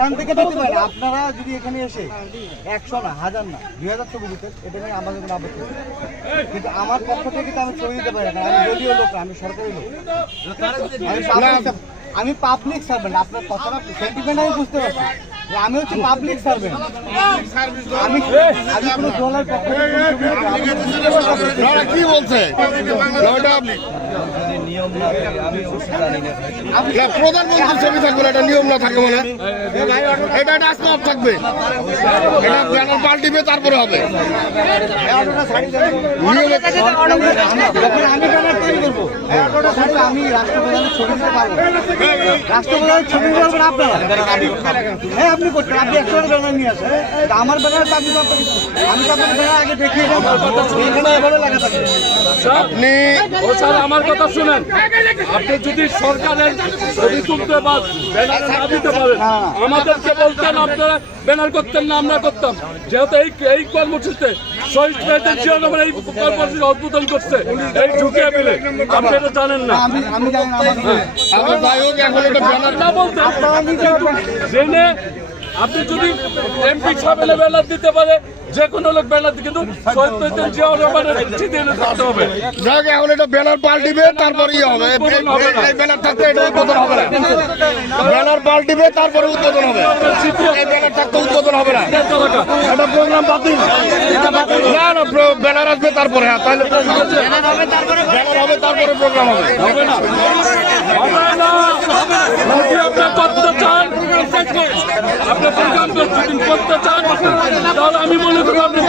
এখান থেকে দিতে পারেন আপনারা যদি এখানে এসে 100 না 1000 না 2000 ছবি দিতেন, এটা নিয়ে আমাদের কোনো আপত্তি নেই। কিন্তু আমার পক্ষ থেকে তো আমি ছবি দিতে পারি না, আমি দলীয় লোক, আমি সরকারি লোক, আমি পাবলিক সার্ভেন্ট। আপনার কথাটা সেন্টিমেন্ট আমি বুঝতে পারছি, আমি হচ্ছে পাবলিক সার্ভেন্ট। আমি কোনো দলের পক্ষ কি বলছে প্রধানমন্ত্রীর ছবি থাকবে, এটা নিয়ম না থাকবে মানে এটা আসমাপ থাকবে, এটা ব্যানার পাল্টিবে তারপরে হবে। আমি রাষ্ট্রপ্রধানের ছবি দিতে পারবো, রাষ্ট্রপ্রধানের ছবি বলবেন আপনারা, হ্যাঁ আপনি করছেন, আপনি 100 ব্যানার নিয়ে আসেন, আমার ব্যানার তো আপনি আমি তো আপনার ব্যানার আগে দেখিয়ে আপনি আমার কথা শুনেন, আপনি যদি সরকারের ছবি তুলতে বা ব্যানার না দিতে পারেন আমাদেরকে বলতেন, আপনারা ব্যানার করতেন না, আমরা করতাম। যেহেতু এই কর্মসূচিতে শহীদ ভাইদের জীবনের এই কর্মসূচি উদ্বোধন করছে এই ঢুকিয়ে মিলে, আপনি এটা জানেন না। আমি জানি না, না বলতে জেনে আপনি যদি এমপি সাহেবের ব্যানার দিতে পারে, যে কোনো লোক ব্যানার দিতে, কিন্তু শহীদ ভাইদের জিয়াউর রহমানের চিঠি থাকতে হবে। যাক এখন এটা ব্যানার পাল্টিবে তারপরে হবে, ব্যানার থাকতে এটা উদ্বোধন হবে না, ব্যানার পাল্টিবে তারপরে উদ্বোধন হবে, এই ব্যানার থাকতে উদ্বোধন হবে না, এটা প্রোগ্রাম বাতিল। না না ব্যানার আসবে তারপরে, হ্যাঁ তাহলে ব্যানার হবে তারপরে প্রোগ্রাম হবে না আপনার করতে চান, আপনি প্রোগ্রাম করতে চান, তাহলে আমি মনে করি আপনি